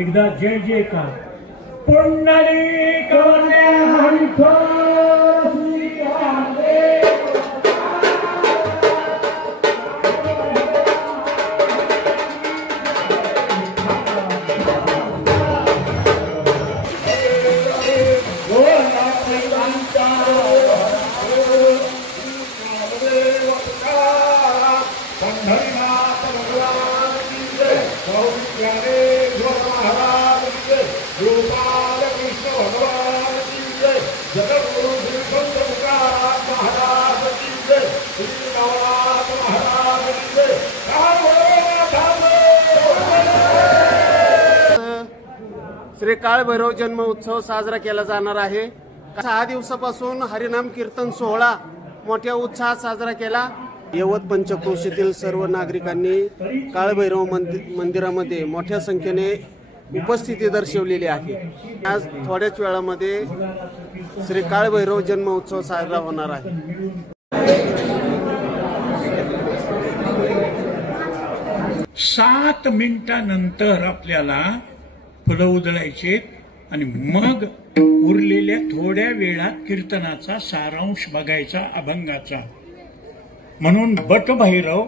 एकदा जय जयकार पुंडलिक हंठ श्री काळभैरव जन्म उत्सव साजरा केला जाणार आहे। 6 दिवसापासून हरिनाम कीर्तन सोहळा मोठ्या उत्साहात साजरा केला। यवत पंचक्रोशीतील सर्व नागरिकांनी काळभैरव मंदिरामध्ये मोठ्या संख्येने उपस्थिती दर्शवलेली आहे। आज थोड्याच वेळामध्ये श्री काळभैरव जन्म उत्सव साजरा होणार आहे। 7 मिनिटांनंतर आपल्याला फुलं उधळायचे आणि मग उरलेल्या थोड्या वेळात कीर्तनाचा सारांश बघायचा अभंगाचा। म्हणून बट भैरव,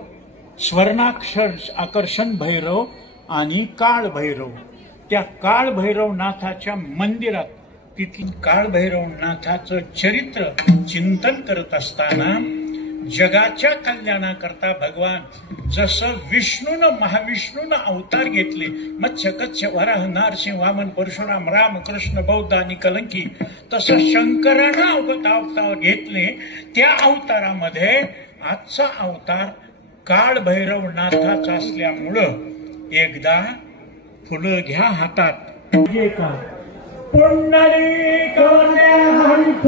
स्वर्णाक्षर आकर्षण भैरव आणि काळ भैरव, त्या काळ भैरवनाथाच्या मंदिरात तिथून काळ भैरवनाथाचं चरित्र चिंतन करत असताना जगाच्या कल्याणाकरता भगवान जसं महाविष्णूनं अवतार घेतले, मत्स्य कच्छ वराह नारसिंह वामन परशुराम राम कृष्ण बौद्ध आणि कलंकी, तसं शंकरानं अवतार घेतले। त्या अवतारामध्ये आजचा अवतार काळ भैरवनाथाचा असल्यामुळं एकदा फुलं घ्या हातात, पुंडलिक हंठ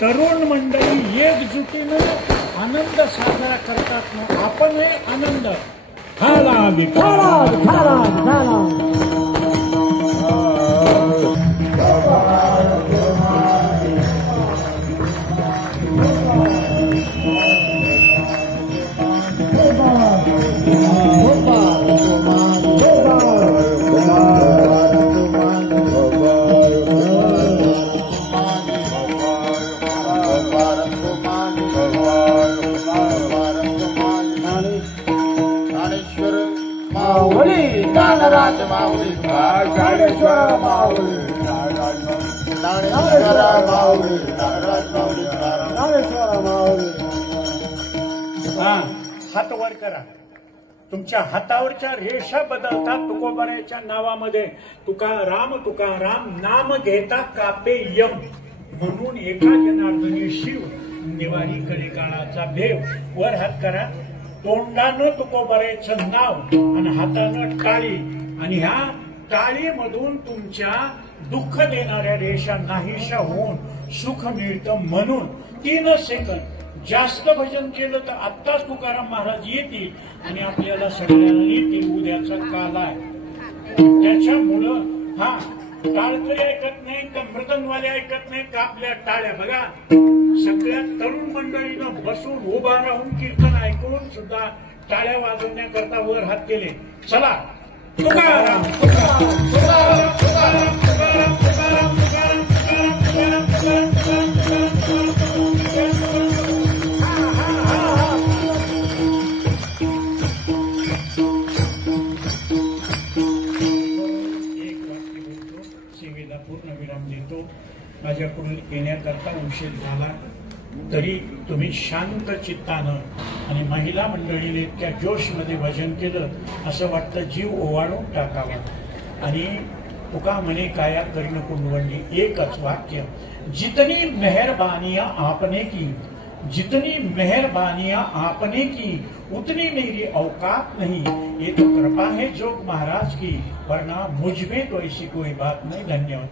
तरुण मंडळी एकजुटीनं आनंद साजरा करतात ना, आपणही आनंद हात वर करा। तुमच्या हातावरच्या रेषा बदलतात तुकोबाराच्या नावामध्ये। तुकाराम नाम घेता कापे यम, म्हणून एका जनार्दनी शिव निवारी कळी काळाचा भेव। वर हात करा, तोंडानं तुकोबाराचं नाव आणि हातानं टाळी, आणि ह्या टाळीमधून तुमच्या दुःख देणाऱ्या रेषा नाहीशा होऊन सुख मिळतं। म्हणून 3 सेकंद जास्त भजन केलं तर आत्ताच तुकाराम महाराज येतील आणि आपल्याला सगळ्यांना येतील। उद्याचा काल आहे, त्याच्यामुळं हा टाळकरी ऐकत नाही का, मृदंगवाले ऐकत नाही का, आपल्या टाळ्या बघा। सगळ्या तरुण मंडळीनं बसून उभा राहून कीर्तन ऐकून सुद्धा टाळ्या वाजवण्याकरता वर हात केले। चला, तुकाराम तुकाराम तुकाराम तुकाराम तुकाराम तुकाराम तुकाराम तुकाराम तुकाराम तुकाराम। 2 माझ्याकडून येण्याकरता उशीर झाला, तरी तुम्ही शांत चित्तानं आणि महिला मंडळीने त्या जोशमध्ये भजन केलं, असं वाटतं जीव ओवाळून टाकावा. आणि तुका म्हणे काया करीन कुंडवंडी, एकच वाक्य, जितनी मेहरबानियां आपने की, जितनी मेहरबानियां आपने की, उतनी मेरी औकात नहीं, ये तो कृपा है जोग महाराज की, वरना मुझ में तो ऐसी कोई बात नहीं. धन्यवाद.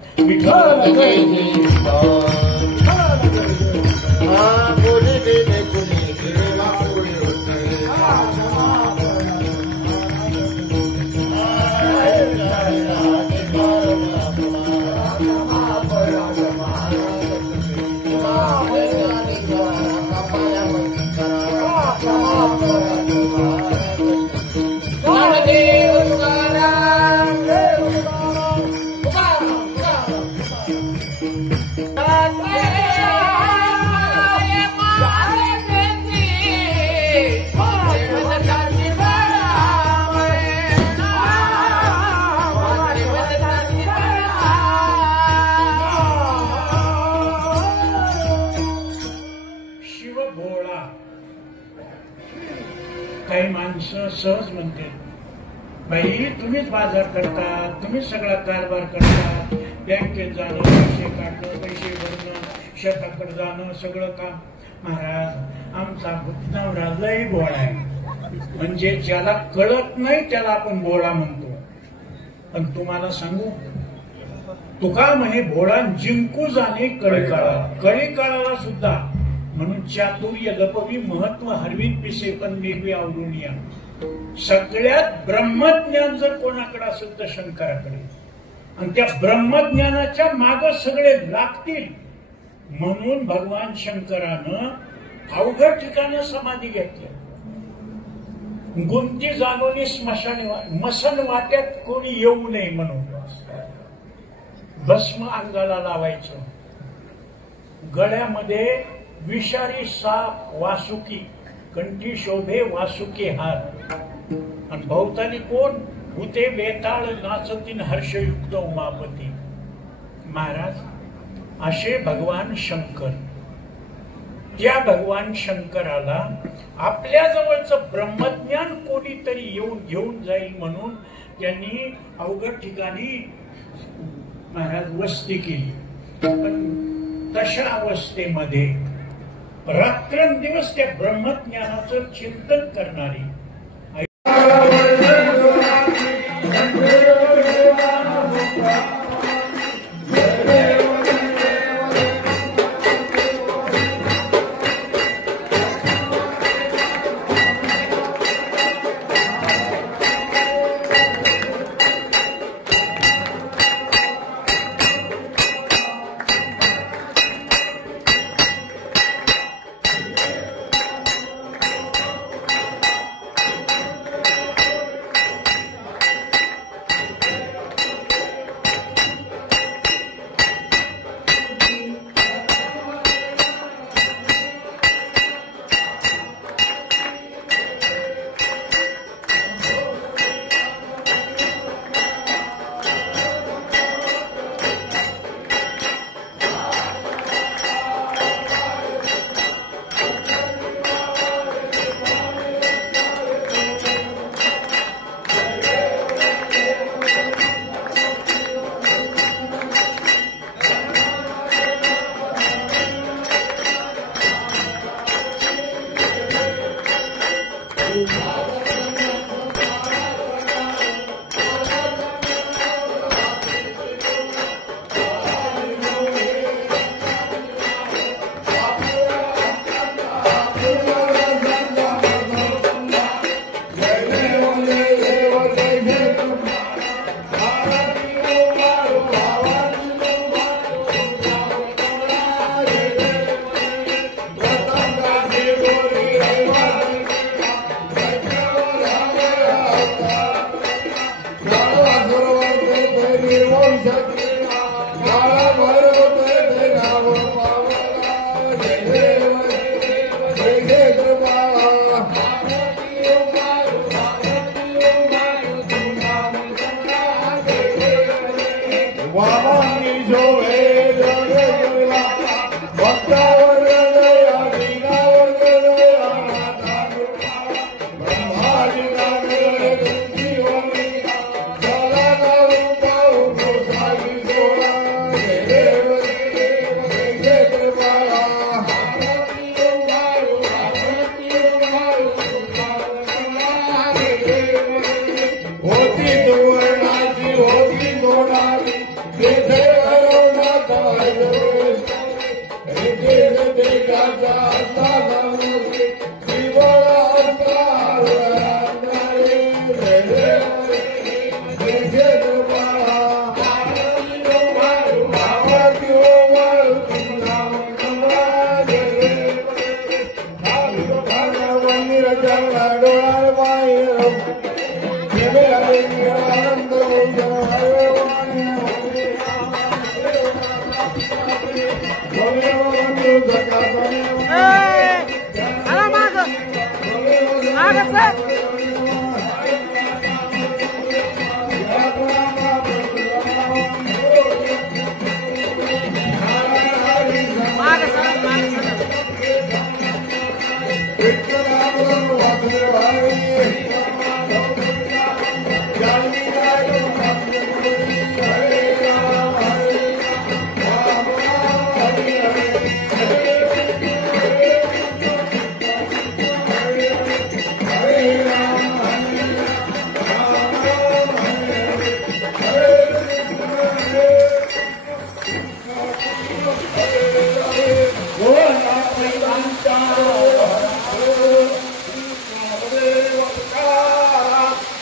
काही माणसं सहज म्हणते, बाई तुम्हीच बाजार करता, तुम्हीच सगळा कारभार करता, बँकेत जाणं, पैसे काढणं, पैसे भरणं, शेताकडे जाणं, सगळं काम. महाराज आमचा नवरा लय भोळा आहे, म्हणजे ज्याला कळत नाही त्याला आपण भोळा म्हणतो. पण तुम्हाला सांगू, तुका म्हणे भोळा जिंकू जाणे कळी काळाला सुद्धा, म्हणून चातुर्य लपवी महत्व हरवीत पिसे पण मेघवी आवडून या. सगळ्यात ब्रह्मज्ञान जर कोणाकडे असेल तर शंकराकडे, आणि त्या ब्रह्मज्ञानाच्या माग सगळे लागतील. म्हणून भगवान शंकरानं अवघड ठिकाणं समाधी घेतल्या. गुंती जाणून मसन वाट्यात कोणी येऊ नये म्हणून भस्म अंगाला लावायचं. गळ्यामध्ये विषारी साप वासुकी, कंठी शोभे वासुकी हार, आणि भोवताली कोण भूते बेताळ नाचतीन हर्षयुक्त उमापती. महाराज असे भगवान शंकर, त्या भगवान शंकराला आपल्या जवळचं ब्रह्मज्ञान कोणीतरी येऊन घेऊन जाईल म्हणून त्यांनी अवघड ठिकाणी महाराज वस्ती केली. पण तशा अवस्थेमध्ये रात्रंदिवस त्या ब्रह्मज्ञानाचं चिंतन करणारी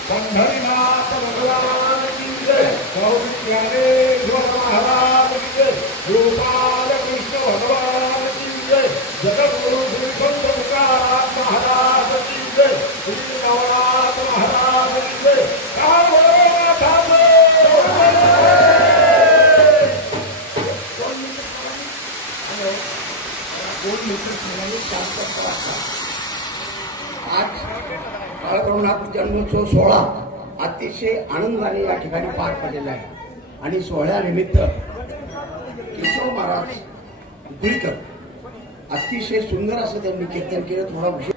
पंढरीनाथ भगवान की जय, गौरी ज्ञानेश्वर महाराज की जय, गोपाल कृष्ण भगवान की जय, जगद्गुरु श्री संत तुकाराम महाराज की जय, श्री नवनाथ महाराज की जय। आज बाळगृहनाथ जन्मोत्सव सोहळा अतिशय आनंदाने या ठिकाणी पार पडलेला आहे आणि सोहळ्यानिमित्त केशव महाराज गुळीकर अतिशय सुंदर असं त्यांनी कीर्तन केलं। थोडा विषय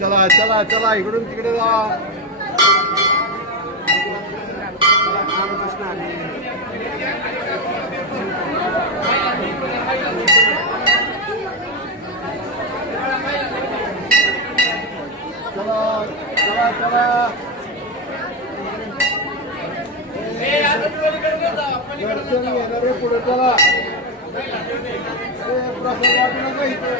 चला चला चला इकडून तिकडे जा। रामकृष्ण हरी। चला चला चला दर्शन घेणार रे पुढे चला। प्रसाद वाटू नका इथे।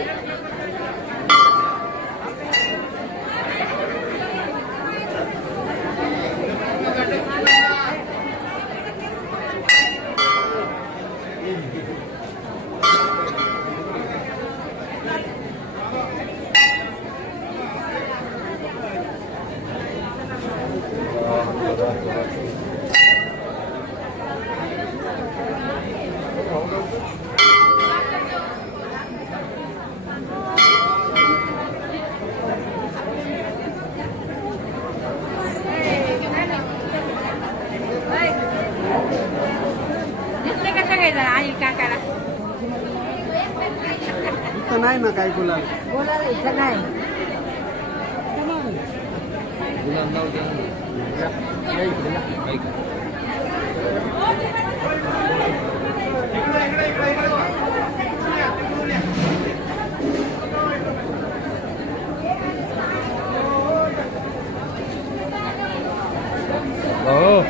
इथं नाही ना काय बोलायला इथं नाही। Huh?